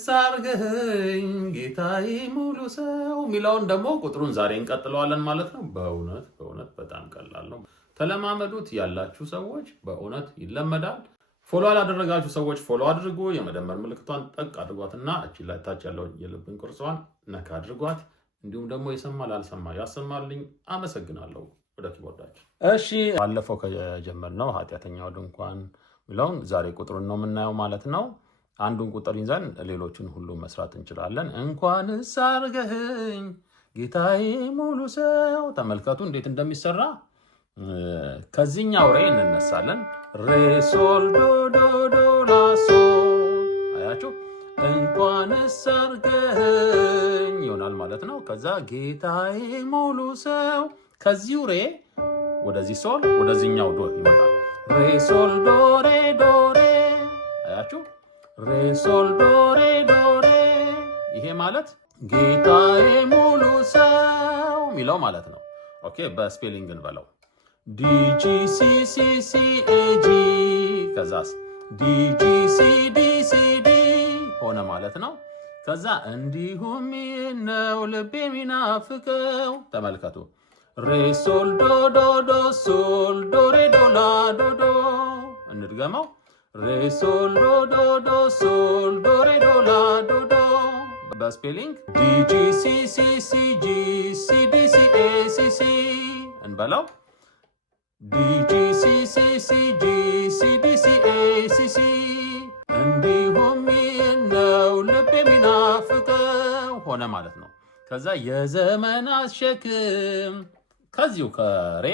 ሳርገኝ ጌታዬ ሙሉ ሰው ሚለውን ደግሞ ቁጥሩን ዛሬ እንቀጥለዋለን ማለት ነው። በእውነት በጣም ቀላል ነው። ተለማመዱት። ያላችሁ ሰዎች በእውነት ይለመዳል። ፎሎ ያላደረጋችሁ ሰዎች ፎሎ አድርጉ። የመደመር ምልክቷን ጠቅ አድርጓትና እቺ ላይ ታች ያለው የልብን ቅርጿን ነካ አድርጓት። እንዲሁም ደግሞ የሰማ ላልሰማ ያሰማልኝ። አመሰግናለሁ። ወደ ኪቦርዳችን። እሺ ባለፈው ከጀመርነው ኃጢአተኛው ድንኳን ሚለውን ዛሬ ቁጥሩን ነው የምናየው ማለት ነው። አንዱን ቁጥር ይዘን ሌሎችን ሁሉ መስራት እንችላለን። እንኳንስ አርገኸኝ ጌታዬ ሙሉ ሰው። ተመልከቱ እንዴት እንደሚሰራ። ከዚህኛው ሬ እንነሳለን። ሬ ሶል ዶ ዶ ዶ ላ ሶል። አያችሁ እንኳንስ አርገኸኝ ይሆናል ማለት ነው። ከዛ ጌታዬ ሙሉ ሰው። ከዚሁ ሬ ወደዚህ ሶል ወደዚህኛው ዶ ይመጣል። ሬ ሶል ዶ ሬ ዶ ሬ። አያችሁ ሬ ሶል ዶ ሬ ዶ ሬ። ይሄ ማለት ጌታዬ ሙሉ ሰው ሚለው ማለት ነው። ኦኬ በስፔሊንግ እንበለው። ዲጂ ሲ ሲ ሲ ኤ ጂ ከዛስ ዲጂ ሲ ዲ ሲ ዲ ሆነ ማለት ነው። ከዛ እንዲሁም ነው ልቤ ሚናፍቀው። ተመልከቱ ሬ ሶል ዶ ዶ ዶ ሶል ዶ ሬ ዶ ላ ዶ ዶ። እንድገመው ሬ ሶል ዶ ዶ ዶ ሶል ዶ ሬ ዶ ላ ዶ ዶ። በስፔሊንግ ዲጂ ሲ ሲ ሲ ጂ ሲ ዲ ሲ ኤ ሲ ሲ እንበለው። ዲጂ ሲ ሲ ሲ ጂ ሲ ዲ ሲ ኤ ሲ ሲ። እንዲሁም ነው ልብ የሚናፍቀው ሆነ ማለት ነው። ከዛ የዘመናት ሸክም ከዚሁ ከሬ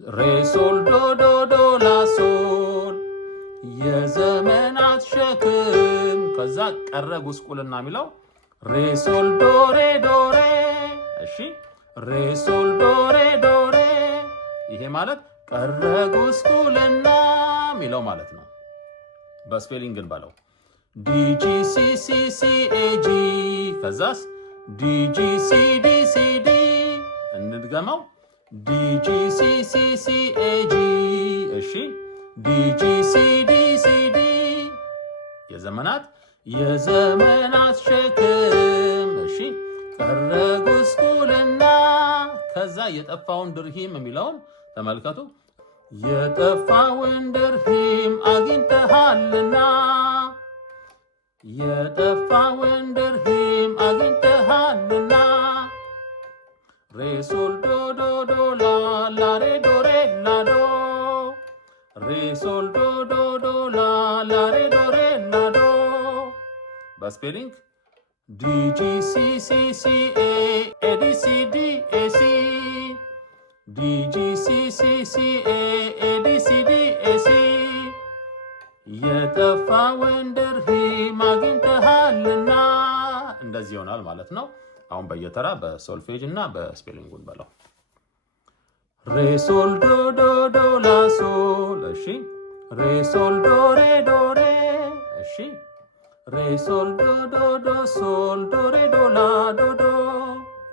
ሬ ሶል ዶ ዶ ዶ ላ ሶል። የዘመናት ሸክም ከዛ ቀረ ጉስቁልና የሚለው ሬ ሶል ዶ ሬ ዶ ሬ። እሺ ሬ ሶል ዶ ሬ ዶ ሬ። ይሄ ማለት ቀረ ጉስቁልና ሚለው ማለት ነው። በስፔሊንግ እንበለው። ዲጂ ሲ ሲ ሲ ኤ ጂ ከዛስ ዲጂ ሲ ዲ ሲ ዲ። እንድገመው ዲጂ ሲ ሲ ሲ ኤ ጂ። እሺ ዲጂ ሲ ዲ ሲ ዲ። የዘመናት ሸክም። እሺ ቀረ ጉስቁልና። ከዛ የጠፋውን ድርሂም የሚለውን ተመልከቱ። የጠፋውን ድርሂም አግኝተሃልና። የጠፋውን ድርሂም አግኝተሃልና። ሬ ሶል ዶ ዶ ዶ ላ ላ ሬ ዶ ሬ ላ ዶ። ሬ ሶል ዶ ዶ ዶ ላ ላ ሬ ዶ ሬ ላ ዶ። በስፔሊንግ ዲጂ ሲ ሲ ሲ ኤ ኤ ዲ ሲ ዲ ኤ ሲ። ዲጂ ሲ ሲ ሲ ኤ ኤ ዲ ሲ ዲ ኤ ሲ። የጠፋውን ድርሂም አግኝተሃልና። እንደዚህ ይሆናል ማለት ነው። አሁን በየተራ በሶልፌጅ እና በስፔሊንጉን በለው። ሬ ሶል ዶ ዶ ዶ ላ ሶል። እሺ ሬ ሶል ዶ ሬ ዶ ሬ። እሺ ሬ ሶል ዶ ዶ ዶ ሶል ዶ ሬ ዶ ላ ዶ ዶ።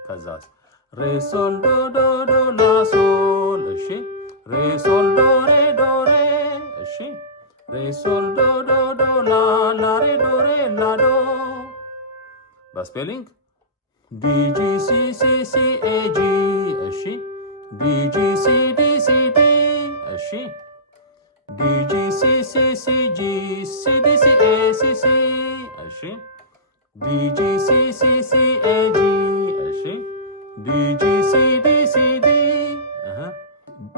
ከዛስ ሬ ሶል ዶ ዶ ዶ ላ ሶል። እሺ ሬ ሶል ዶ ሬ ዶ ሬ። እሺ ሬ ሶል ዶ ዶ ዶ ላ ላ ሬ ዶ ሬ ላ ዶ። በስፔሊንግ ዲጂ ሲ ሲ ሲ ኤ ጂ። እሺ ዲጂ ሲ ዲ ሲ ዲ። እሺ ዲጂ ሲ ሲ ሲ ጂ ሲ ዲ ሲ ኤ ሲ ሲ። እሺ ዲጂ ሲ ሲ ሲ ኤ ጂ። እሺ ዲጂ ሲ ዲ ሲ ዲ።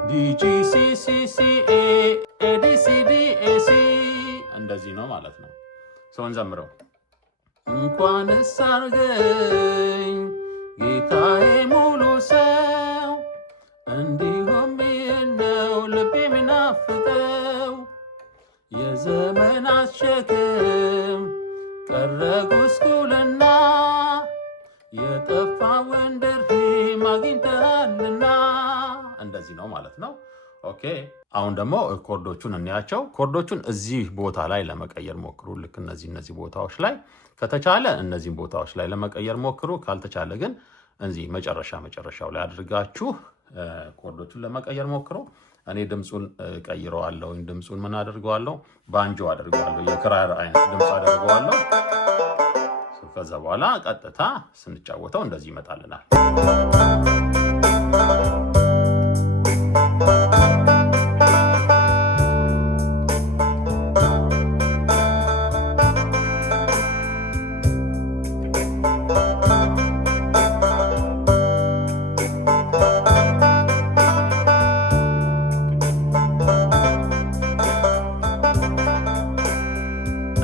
ዲጂ ሲ ሲ ሲ ኤ ኤ ዲ ሲ ዲ ኤ ሲ። እንደዚህ ነው ማለት ነው። ሰውን ዘምረው። እንኳንስ አርገኝ ጌታዬ ሙሉ ሰው። እንዲሁም ነው ልቤ የሚናፍቀው። የዘመናት ሸክም ቀረ ጉስቁልና። የጠፋውን ድርሂም አግኝተሃልና። እንደዚህ ነው ማለት ነው። ኦኬ አሁን ደግሞ ኮርዶቹን እንያቸው። ኮርዶቹን እዚህ ቦታ ላይ ለመቀየር ሞክሩ። ልክ እነዚህ ቦታዎች ላይ ከተቻለ እነዚህን ቦታዎች ላይ ለመቀየር ሞክሩ። ካልተቻለ ግን እዚህ መጨረሻው ላይ አድርጋችሁ ኮርዶቹን ለመቀየር ሞክሩ። እኔ ድምጹን ቀይረዋለሁ። ድምጹን ምን አደርገዋለሁ? ባንጆ አደርገዋለሁ። የክራር አይነት ድምጽ አደርገዋለሁ። ከዛ በኋላ ቀጥታ ስንጫወተው እንደዚህ ይመጣልናል።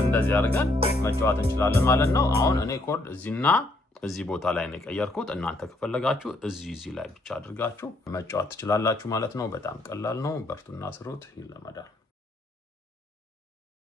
እንደዚህ አድርገን መጫወት እንችላለን ማለት ነው። አሁን እኔ ኮርድ እዚህና እዚህ ቦታ ላይ ነው የቀየርኩት። እናንተ ከፈለጋችሁ እዚህ ላይ ብቻ አድርጋችሁ መጫወት ትችላላችሁ ማለት ነው። በጣም ቀላል ነው። በርቱና ስሩት። ይለመዳል።